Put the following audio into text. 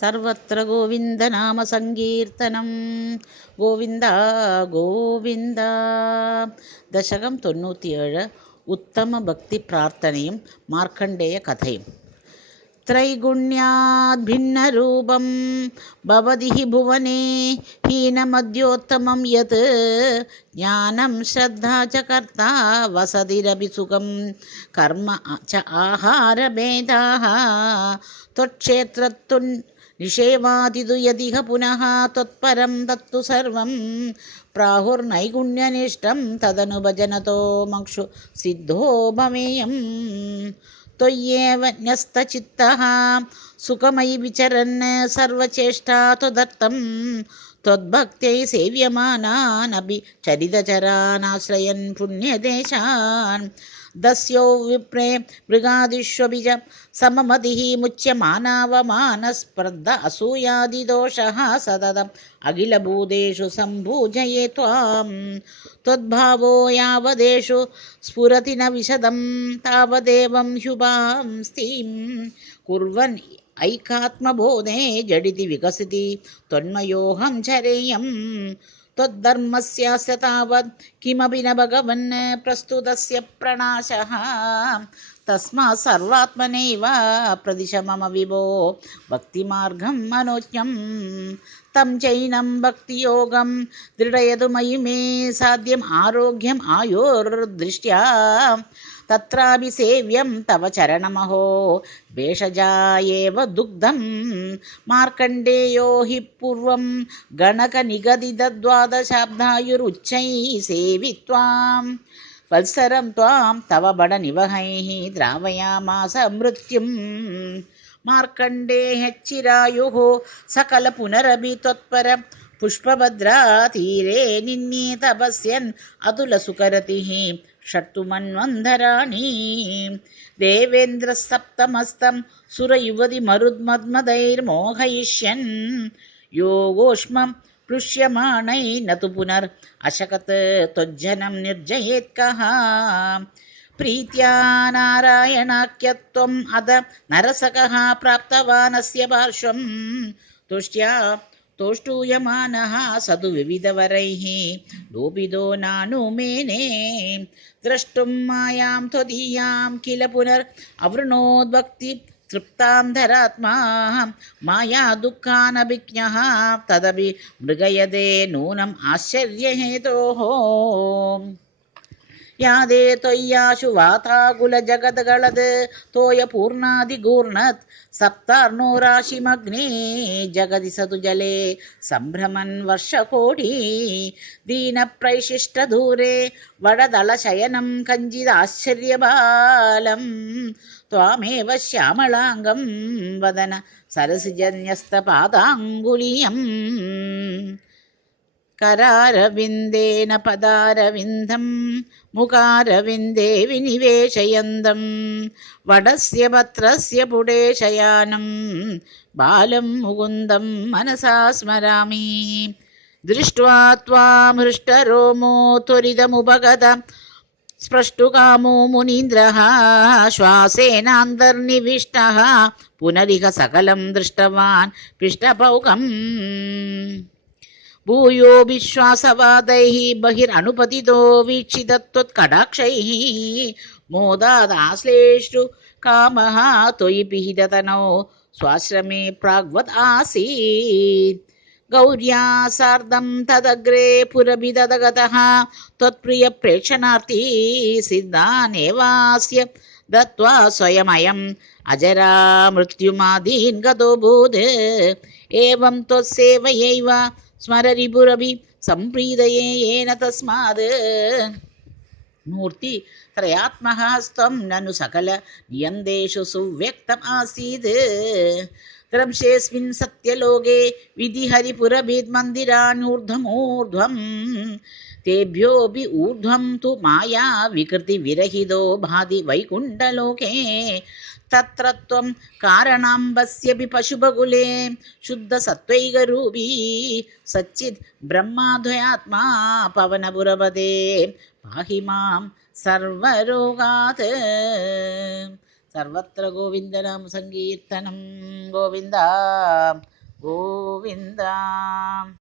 സർവത്ര ഗോവിന്ദനാമ സങ്കീർത്തനം. ഗോവിന്ദ ഗോവിന്ദ. ദശകം 97. ഉത്തമ ഭക്തി പ്രാർത്ഥനയും മാർക്കണ്ഡേയ കഥയും. ത്രൈഗുണ്യാദ് ഭിന്നരൂപം ഭവതി ഹി ഭുവനേ ഹീനമദ്യോത്തമം യത് ജ്ഞാനം ശ്രദ്ധാ ച കർത്ത വസതിരപി സുഖം കർമ്മ ച ആഹാരഭേദാഃ ത്വക്ഷേത്രത്തുൻ നിഷേവാതിതു യദിഹ പുനഃ ത്വത്പരം തത്തു സർവം പ്രാഹുർനൈഗുണ്യനിഷ്ഠം തദനുഭജനതോ മക്ഷു സിദ്ധോ ഭവേയം. ത്വയ്യേവ ന്യസ്തചിത്തഃ സുഖമയി വിചരन् സർവചേഷ്ടാ ത്വദർത്ഥം ത്വദ്ഭക്തൈ സേവ്യമാനാനപി ചരിതചരാനാശ്രയൻ പുണ്യദേശാൻ ദസ്യോ വിപ്രേ മൃഗാദിഷ്വപി ച സമമതിഃ മുച്യമാനാവമാനസ്പർദ്ധ അസൂയാദിദോഷഃ സതതം അഖിലഭൂതേഷു സംഭൂജയേ ത്വാം ത്വദ്ഭാവോ യാവദേഷു സ്ഫുരതി ന വിശദം താവദേവം ഹ്യുപാംസ്തിം കുർവൻ ഐകാത്മബോധേ ജഡിതി വികസിതി ത്വന്മയോഹം ചരേയം ത്വദ്ധർമ്മസ്യാസ്യ താവത് കിമപി ന ഭഗവൻ പ്രസ്തുതസ്യ പ്രണാശഃ തസ്മാത് സർവാത്മനൈവ പ്രദിശ മമ വിഭോ ഭക്തിമാർഗം മനോജ്ഞം തം ചൈനം ഭക്തിയോഗം ദൃഢയതു മയി മേ സാധ്യം ആരോഗ്യം ആയോർദൃഷ്ട്യാ തത്രാപി സേവ്യം തവ ചരണമഹോ ഭേഷജായേവ ദുഗ്ധം മാർക്കണ്ഡേയോ ഹി പൂർവം ഗണകനിഗദിതദ്വാദശാബ്ദായുരുച്ചൈ സേവിത്വാം വത്സരം ത്വാം തവ ബഡനിവഹൈഃ ദ്രാവയാമാസ മൃത്യും മാർക്കണ്ഡേയശ്ചിരായുഃ സകല പുനരപി ത്വത്പര പുഷ്പഭദ്രാ തീരെ നിന്നേ തപസ്യൻ അതുലസുകരതിഃ ഷട്ടുമന്വന്തരാണി ദേവേന്ദ്ര സപ്തമസ്തം സുരയുവതി മരുദ്മദ്മദൈർമോഹയിഷ്യൻ യോഗോഷ്മം പ്ലുഷ്യമാണൈ നതു പുനർ അശകത് ത്വജ്ജനം നിർജയേത്കഃ പ്രീത്യാ നാരായണാഖ്യത്വം അത നരസകഃ പ്രാപ്തവാനസ്യ പാർശ്വം തുഷ്ട്യാ തോഷ്ടൂയമാനഃ സതു വിവിധവരൈഃ ലോപിതോ നാനുമേനെ ദ്രഷ്ടും മായാം ത്വദീയാം കില പുനർ അവൃണോദ്ഭക്തി തൃപ്താന്ധരാത്മാ മായാ ദുഃഖാനഭിജ്ഞഃ തദപി മൃഗയതേ നൂനം ആശ്ചര്യഹേതോഃ യാദേ ത്വയ്യാശു വാതാകുലജഗദ്ഗളത് തോയപൂർണാദിഗൂർണത് സപ്താർണോരാശിമഗ്നേ ജഗതി സതു ജലേ സംഭ്രമൻ വർഷകോടി ദീനപ്രൈശിഷ്ടധൂരേ വടദളശയനം കഞ്ചിദാശ്ചര്യബാലം ത്വാമേവ ശ്യാമളാംഗം വദന സരസിജന്യസ്തപാദാംഗുലീയം കരാരവിന്ദേന പദാരവിന്ദം മുഖാരവിന്ദേ വിനിവേശയന്തം വടസ്യ പത്രസ്യ പുടേശയാനം ബാലം മുകുന്ദം മനസാ സ്മരാമി ദൃഷ്ട്വാ ത്വാം ഹൃഷ്ടരോമോ ത്വരിതമുപഗത സ്പൃഷ്ടുകാമോ മുനീന്ദ്രഃ ശ്വാസേനാന്തർനിവിഷ്ടഃ പുനരിഹ സകലം ദൃഷ്ടവാൻ പിഷ്ടപൗകം ഭൂയോ വിശ്വാസവാദൈഃ ബഹിരനുപതിതോ വീക്ഷിതത്വത്കടാക്ഷൈഃ മോദാദാശ്ലേഷു കാമഃ ത്വയി പിഹിതതനോ സ്വാശ്രമേ പ്രാഗ്വത് ആസീത് ഗൗര്യാ സാർദ്ധം തദഗ്രേ പുരഭിതദഗതഃ ത്വത്പ്രിയപ്രേക്ഷണാർത്ഥീ സിദ്ധാനേവാസ്യ ദത്വാ സ്വയമയം അജരാ മൃത്യുമാദീൻ ഗതോ ഭൂത് ഏവം ത്വത്സേവയൈവ സ്മരരിപുരഭി സംപ്രീതയേ യേന തസ്മാത് മൂർത്തി ത്രയാത്മഃ സ്ത്വം നനു സകല നിയന്തേഷു സുവ്യക്തം ആസീത് ദ്രംശേസ്മിൻ സത്യലോകേ വിധിഹരിപുരഭീത് മന്ദിരാണൂർധ്വമൂർധ്വം തേഭ്യോപി ഊർധ്വം തു മായാ വികൃതി വിരഹിതോ ഭാതി വൈകുണ്ഠലോകേ തത്ര ത്വം കാരണാംബസ്യപി പശുബകുലേ ശുദ്ധസത്വൈകരൂപീ സച്ചിത് ബ്രഹ്മാദ്വയാത്മാ പവനപുരപദേ പാഹി മാം സർവരോഗാത്. സർവത്ര ഗോവിന്ദനാമ സങ്കീർത്തനം. ഗോവിന്ദ ഗോവിന്ദ.